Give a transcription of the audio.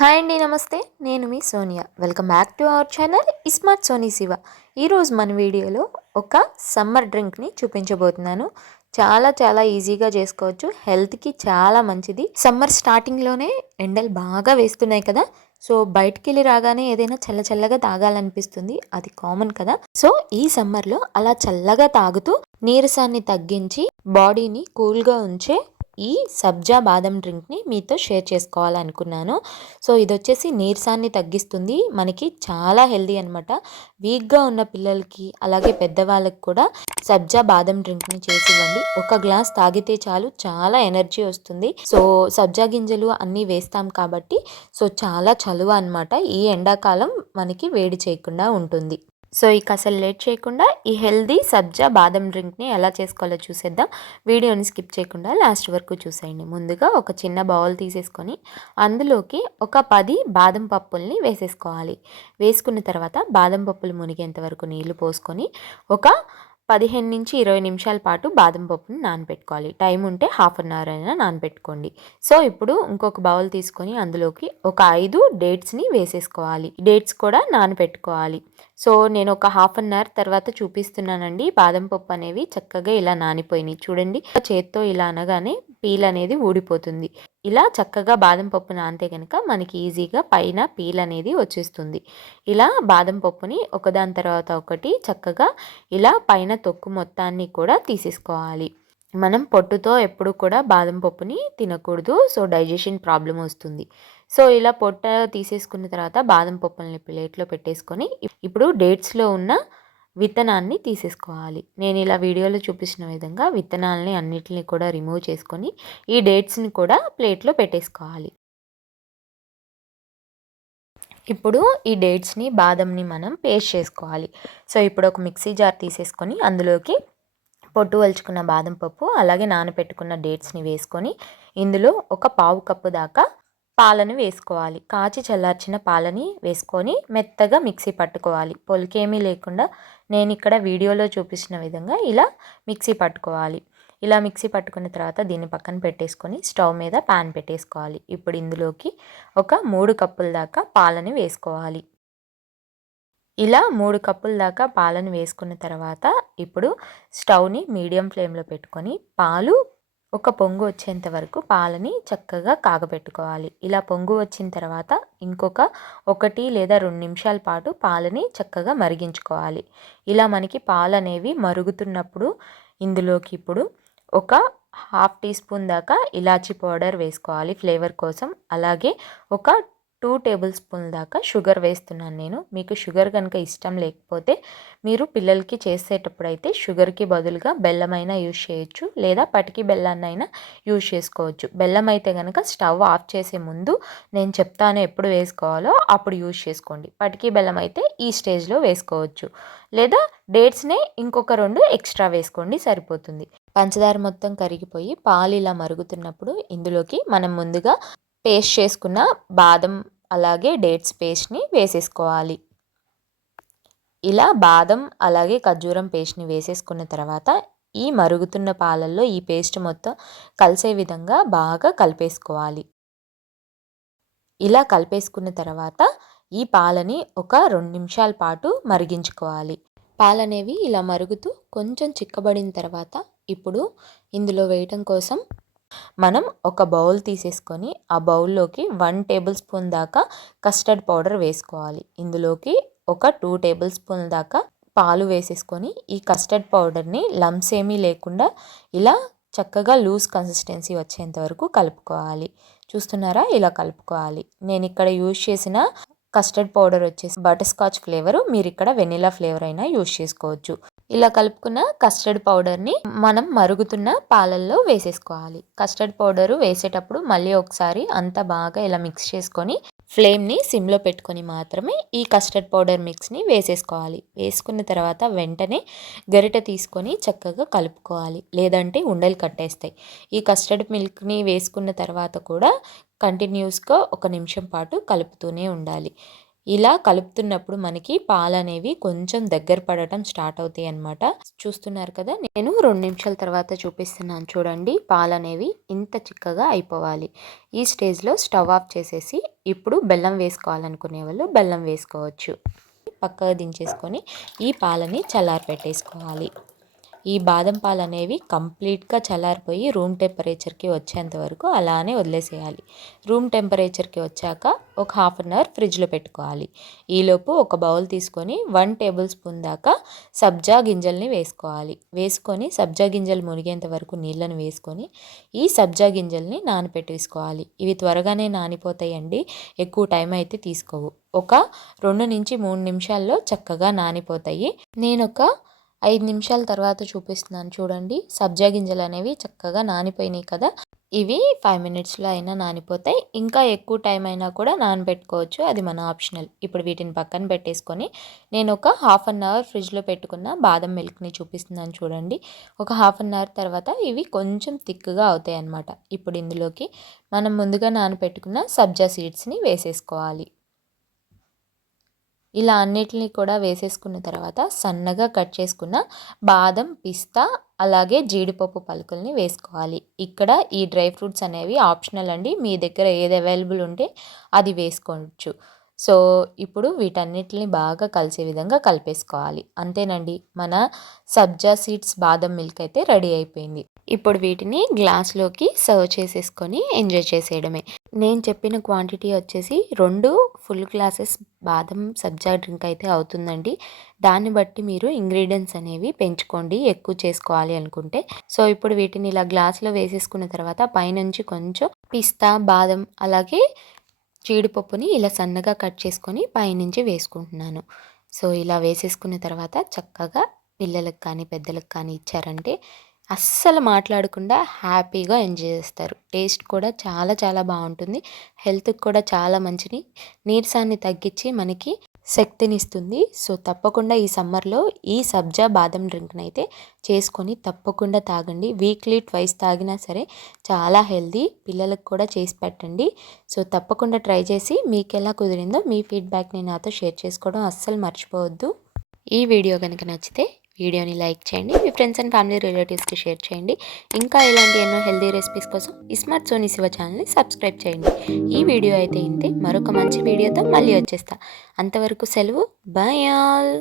Hi అండి, నమస్తే. నేను మీ Sonia. Welcome back to our channel smart Soni Siva. ఈరోజు మన వీడియోలో ఒక సమ్మర్ డ్రింక్ని చూపించబోతున్నాను. చాలా చాలా ఈజీగా చేసుకోవచ్చు. హెల్త్కి చాలా మంచిది. సమ్మర్ స్టార్టింగ్లోనే ఎండలు బాగా వేస్తున్నాయి కదా, సో బయటికి వెళ్ళి రాగానే ఏదైనా చల్ల చల్లగా తాగాలనిపిస్తుంది. అది కామన్ కదా. సో ఈ సమ్మర్లో అలా చల్లగా తాగుతూ నీరసాన్ని తగ్గించి బాడీని కూల్గా ఉంచే ఈ సబ్జా బాదం డ్రింక్ని మీతో షేర్ చేసుకోవాలనుకున్నాను. సో ఇది వచ్చేసి నీరసాన్ని తగ్గిస్తుంది. మనకి చాలా హెల్దీ అనమాట. వీక్గా ఉన్న పిల్లలకి అలాగే పెద్దవాళ్ళకి కూడా సబ్జా బాదం డ్రింక్ని చేసి ఇవ్వండి. ఒక గ్లాస్ తాగితే చాలు, చాలా ఎనర్జీ వస్తుంది. సో సబ్జా గింజలు అన్నీ వేస్తాం కాబట్టి సో చాలా చలువ అనమాట. ఈ ఎండాకాలం మనకి వేడి చేయకుండా ఉంటుంది. సో ఇక అసలు లేట్ చేయకుండా ఈ హెల్దీ సబ్జా బాదం డ్రింక్ని ఎలా చేసుకోవాలో చూసేద్దాం. వీడియోని స్కిప్ చేయకుండా లాస్ట్ వరకు చూసేయండి. ముందుగా ఒక చిన్న బౌల్ తీసేసుకొని అందులోకి ఒక 10 బాదం పప్పుల్ని వేసేసుకోవాలి. వేసుకున్న తర్వాత బాదం పప్పులు మునిగేంత వరకు నీళ్లు పోసుకొని ఒక 15-20 నిమిషాల పాటు బాదం పప్పుని నానబెట్టుకోవాలి. టైం ఉంటే హాఫ్ అన్ అవర్ అయినా నానబెట్టుకోండి. సో ఇప్పుడు ఇంకొక బౌల్ తీసుకొని అందులోకి ఒక 5 డేట్స్ని వేసేసుకోవాలి. డేట్స్ కూడా నానబెట్టుకోవాలి. సో నేను ఒక హాఫ్ అన్ అవర్ తర్వాత చూపిస్తున్నానండి. బాదం పప్పు అనేవి చక్కగా ఇలా నానిపోయినాయి చూడండి. చేత్తో ఇలా అనగానే పీల్ అనేది ఊడిపోతుంది. ఇలా చక్కగా బాదం పప్పు నానితే కనుక మనకి ఈజీగా పైన పీల్ అనేది వచ్చేస్తుంది. ఇలా బాదం పప్పుని ఒకదాని తర్వాత ఒకటి చక్కగా ఇలా పైన తొక్కు మొత్తాన్ని కూడా తీసేసుకోవాలి. మనం పొట్టుతో ఎప్పుడు కూడా బాదం పప్పుని తినకూడదు. సో డైజెషన్ ప్రాబ్లం వస్తుంది. సో ఇలా పొట్ట తీసేసుకున్న తర్వాత బాదం పప్పుల్ని ప్లేట్లో పెట్టేసుకొని ఇప్పుడు డేట్స్లో ఉన్న విత్తనాన్ని తీసేసుకోవాలి. నేను ఇలా వీడియోలో చూపించిన విధంగా విత్తనాలని అన్నిటిని కూడా రిమూవ్ చేసుకొని ఈ డేట్స్ని కూడా ప్లేట్లో పెట్టేసుకోవాలి. ఇప్పుడు ఈ డేట్స్ని బాదంని మనం పేస్ట్ చేసుకోవాలి. సో ఇప్పుడు ఒక మిక్సీ జార్ తీసేసుకొని అందులోకి పొట్టు వలుచుకున్న బాదం పప్పు అలాగే నానబెట్టుకున్న డేట్స్ని వేసుకొని ఇందులో ఒక పావు కప్పు దాకా పాలను వేసుకోవాలి. కాచి చల్లార్చిన పాలని వేసుకొని మెత్తగా మిక్సీ పట్టుకోవాలి. పొలికేమీ లేకుండా నేను ఇక్కడ వీడియోలో చూపించిన విధంగా ఇలా మిక్సీ పట్టుకోవాలి. ఇలా మిక్సీ పట్టుకున్న తర్వాత దీన్ని పక్కన పెట్టేసుకొని స్టవ్ మీద ప్యాన్ పెట్టేసుకోవాలి. ఇప్పుడు ఇందులోకి ఒక 3 కప్పుల దాకా పాలని వేసుకోవాలి. ఇలా 3 కప్పుల దాకా పాలను వేసుకున్న తర్వాత ఇప్పుడు స్టవ్ని మీడియం ఫ్లేమ్లో పెట్టుకొని పాలు ఒక పొంగు వచ్చేంత వరకు పాలని చక్కగా కాగబెట్టుకోవాలి. ఇలా పొంగు వచ్చిన తర్వాత ఇంకొక 1 లేదా 2 నిమిషాల పాటు పాలని చక్కగా మరిగించుకోవాలి. ఇలా మనకి పాలు అనేవి మరుగుతున్నప్పుడు ఇందులోకి ఇప్పుడు ఒక హాఫ్ టీ స్పూన్ దాకా ఇలాచీ పౌడర్ వేసుకోవాలి ఫ్లేవర్ కోసం. అలాగే ఒక 2 టేబుల్ స్పూన్ల దాకా షుగర్ వేస్తున్నాను నేను. మీకు షుగర్ కనుక ఇష్టం లేకపోతే మీరు పిల్లలకి చేసేటప్పుడు అయితే షుగర్కి బదులుగా బెల్లమైనా యూజ్ చేయొచ్చు, లేదా పటికి బెల్లాన్నైనా యూజ్ చేసుకోవచ్చు. బెల్లం అయితే కనుక స్టవ్ ఆఫ్ చేసే ముందు నేను చెప్తాను ఎప్పుడు వేసుకోవాలో అప్పుడు యూజ్ చేసుకోండి. పటికి బెల్లం అయితే ఈ స్టేజ్లో వేసుకోవచ్చు, లేదా డేట్స్నే ఇంకొక 2 ఎక్స్ట్రా వేసుకోండి, సరిపోతుంది. పంచదార మొత్తం కరిగిపోయి పాలు ఇలా మరుగుతున్నప్పుడు ఇందులోకి మనం ముందుగా పేస్ట్ చేసుకున్న బాదం అలాగే డేట్స్ పేస్ట్ని వేసేసుకోవాలి. ఇలా బాదం అలాగే ఖర్జూరం పేస్ట్ని వేసేసుకున్న తర్వాత ఈ మరుగుతున్న పాలల్లో ఈ పేస్ట్ మొత్తం కలిసే విధంగా బాగా కలిపేసుకోవాలి. ఇలా కలిపేసుకున్న తర్వాత ఈ పాలని ఒక 2 నిమిషాల పాటు మరిగించుకోవాలి. పాలనేవి ఇలా మరుగుతూ కొంచెం చిక్కబడిన తర్వాత ఇప్పుడు ఇందులో వేయటం కోసం మనం ఒక బౌల్ తీసేసుకొని ఆ బౌల్లోకి 1 టేబుల్ స్పూన్ దాకా కస్టర్డ్ పౌడర్ వేసుకోవాలి. ఇందులోకి ఒక 2 టేబుల్ స్పూన్ల దాకా పాలు వేసేసుకొని ఈ కస్టర్డ్ పౌడర్ని లంప్స్ ఏమీ లేకుండా ఇలా చక్కగా లూజ్ కన్సిస్టెన్సీ వచ్చేంత వరకు కలుపుకోవాలి. చూస్తున్నారా, ఇలా కలుపుకోవాలి. నేను ఇక్కడ యూజ్ చేసిన కస్టర్డ్ పౌడర్ వచ్చేసి బటర్ స్కాచ్ ఫ్లేవరు, మీరు ఇక్కడ వెనిలా ఫ్లేవర్ అయినా యూజ్ చేసుకోవచ్చు. ఇలా కలుపుకున్న కస్టర్డ్ పౌడర్ని మనం మరుగుతున్న పాలల్లో వేసేసుకోవాలి. కస్టర్డ్ పౌడరు వేసేటప్పుడు మళ్ళీ ఒకసారి అంతా బాగా ఇలా మిక్స్ చేసుకొని ఫ్లేమ్ని సిమ్లో పెట్టుకొని మాత్రమే ఈ కస్టర్డ్ పౌడర్ మిక్స్ని వేసేసుకోవాలి. వేసుకున్న తర్వాత వెంటనే గరిటె తీసుకొని చక్కగా కలుపుకోవాలి, లేదంటే ఉండలు కట్టేస్తాయి. ఈ కస్టర్డ్ మిల్క్ని వేసుకున్న తర్వాత కూడా కంటిన్యూస్గా 1 నిమిషం పాటు కలుపుతూనే ఉండాలి. ఇలా కలుపుతున్నప్పుడు మనకి పాలనేవి కొంచెం దగ్గర పడటం స్టార్ట్ అవుతాయి అన్నమాట. చూస్తున్నారు కదా, నేను 2 నిమిషాల తర్వాత చూపిస్తున్నాను చూడండి. పాలనేవి ఇంత చిక్కగా అయిపోవాలి. ఈ స్టేజ్లో స్టవ్ ఆఫ్ చేసేసి ఇప్పుడు బెల్లం వేసుకోవాలనుకునే వాళ్ళు బెల్లం వేసుకోవచ్చు. పక్కగా దించేసుకొని ఈ పాలని చల్లారి పెట్టేసుకోవాలి. ఈ బాదం పాలు అనేవి కంప్లీట్గా చల్లారిపోయి రూమ్ టెంపరేచర్కి వచ్చేంత వరకు అలానే వదిలేసేయాలి. రూమ్ టెంపరేచర్కి వచ్చాక ఒక 1/2 అవర్ ఫ్రిడ్జ్లో పెట్టుకోవాలి. ఈలోపు ఒక బౌల్ తీసుకొని 1 టేబుల్ స్పూన్ దాకా సబ్జా గింజల్ని వేసుకోవాలి. వేసుకొని సబ్జా గింజలు మునిగేంత వరకు నీళ్ళని వేసుకొని ఈ సబ్జా గింజల్ని నానపెట్టేసుకోవాలి. ఇవి త్వరగానే నానిపోతాయండి, ఎక్కువ టైం అయితే తీసుకోవు. ఒక 2 నుంచి 3 నిమిషాల్లో చక్కగా నానిపోతాయి. నేను ఒక 5 నిమిషాల తర్వాత చూపిస్తున్నాను చూడండి. సబ్జా గింజలు అనేవి చక్కగా నానిపోయినాయి కదా, ఇవి 5 మినిట్స్లో అయినా నానిపోతాయి. ఇంకా ఎక్కువ టైం అయినా కూడా నానబెట్టుకోవచ్చు, అది మన ఆప్షనల్. ఇప్పుడు వీటిని పక్కన పెట్టేసుకొని నేను ఒక 1/2 అవర్ ఫ్రిడ్జ్లో పెట్టుకున్న బాదం మిల్క్ని చూపిస్తున్నాను చూడండి. ఒక 1/2 అవర్ తర్వాత ఇవి కొంచెం థిక్గా అవుతాయి అన్నమాట. ఇప్పుడు ఇందులోకి మనం ముందుగా నానబెట్టుకున్న సబ్జా సీడ్స్ని వేసేసుకోవాలి. ఇలా అన్నిటిని కూడా వేసేసుకున్న తర్వాత సన్నగా కట్ చేసుకున్న బాదం, పిస్తా అలాగే జీడిపప్పు పలుకుల్ని వేసుకోవాలి. ఇక్కడ ఈ డ్రై ఫ్రూట్స్ అనేవి ఆప్షనల్ అండి, మీ దగ్గర ఏది అవైలబుల్ ఉంటే అది వేసుకోవచ్చు. సో ఇప్పుడు వీటన్నిటిని బాగా కలిసే విధంగా కలిపేసుకోవాలి. అంతేనండి, మన సబ్జా సీడ్స్ బాదం మిల్క్ అయితే రెడీ అయిపోయింది. ఇప్పుడు వీటిని గ్లాస్లోకి సర్వ్ చేసేసుకొని ఎంజాయ్ చేసేయడమే. నేను చెప్పిన క్వాంటిటీ వచ్చేసి 2 ఫుల్ గ్లాసెస్ బాదం సబ్జా డ్రింక్ అయితే అవుతుందండి. దాన్ని బట్టి మీరు ఇంగ్రీడియంట్స్ అనేవి పెంచుకోండి, ఎక్కువ చేసుకోవాలి అనుకుంటే. సో ఇప్పుడు వీటిని ఇలా గ్లాస్లో వేసేసుకున్న తర్వాత పైనుంచి కొంచెం పిస్తా, బాదం అలాగే జీడిపప్పుని ఇలా సన్నగా కట్ చేసుకొని పైనుంచి వేసుకుంటున్నాను. సో ఇలా వేసేసుకున్న తర్వాత చక్కగా పిల్లలకు కానీ పెద్దలకు కానీ ఇచ్చారంటే అస్సలు మాట్లాడకుండా హ్యాపీగా ఎంజాయ్ చేస్తారు. టేస్ట్ కూడా చాలా చాలా బాగుంటుంది. హెల్త్కి కూడా చాలా మంచిది. నీరసాన్ని తగ్గించి మనకి శక్తినిస్తుంది. సో తప్పకుండా ఈ సమ్మర్లో ఈ సబ్జా బాదం డ్రింక్ని అయితే చేసుకొని తప్పకుండా తాగండి. వీక్లీ ట్వైస్ తాగినా సరే చాలా హెల్దీ. పిల్లలకు కూడా చేసి పెట్టండి. సో తప్పకుండా ట్రై చేసి మీకు ఎలా కుదిరిందో మీ ఫీడ్బ్యాక్ని నాతో షేర్ చేసుకోవడం అస్సలు మర్చిపోవద్దు. ఈ వీడియో కనుక నచ్చితే వీడియోని లైక్ చేయండి, మీ ఫ్రెండ్స్ అండ్ ఫ్యామిలీ రిలేటివ్స్కి షేర్ చేయండి. ఇంకా ఇలాంటి ఎన్నో హెల్దీ రెసిపీస్ కోసం స్మార్ట్ సోనీ శివ ఛానల్ని సబ్స్క్రైబ్ చేయండి. ఈ వీడియో అయితే ఇంతే, మరొక మంచి వీడియోతో మళ్ళీ వచ్చేస్తా. అంతవరకు సెలవు, బాయ్ ఆల్.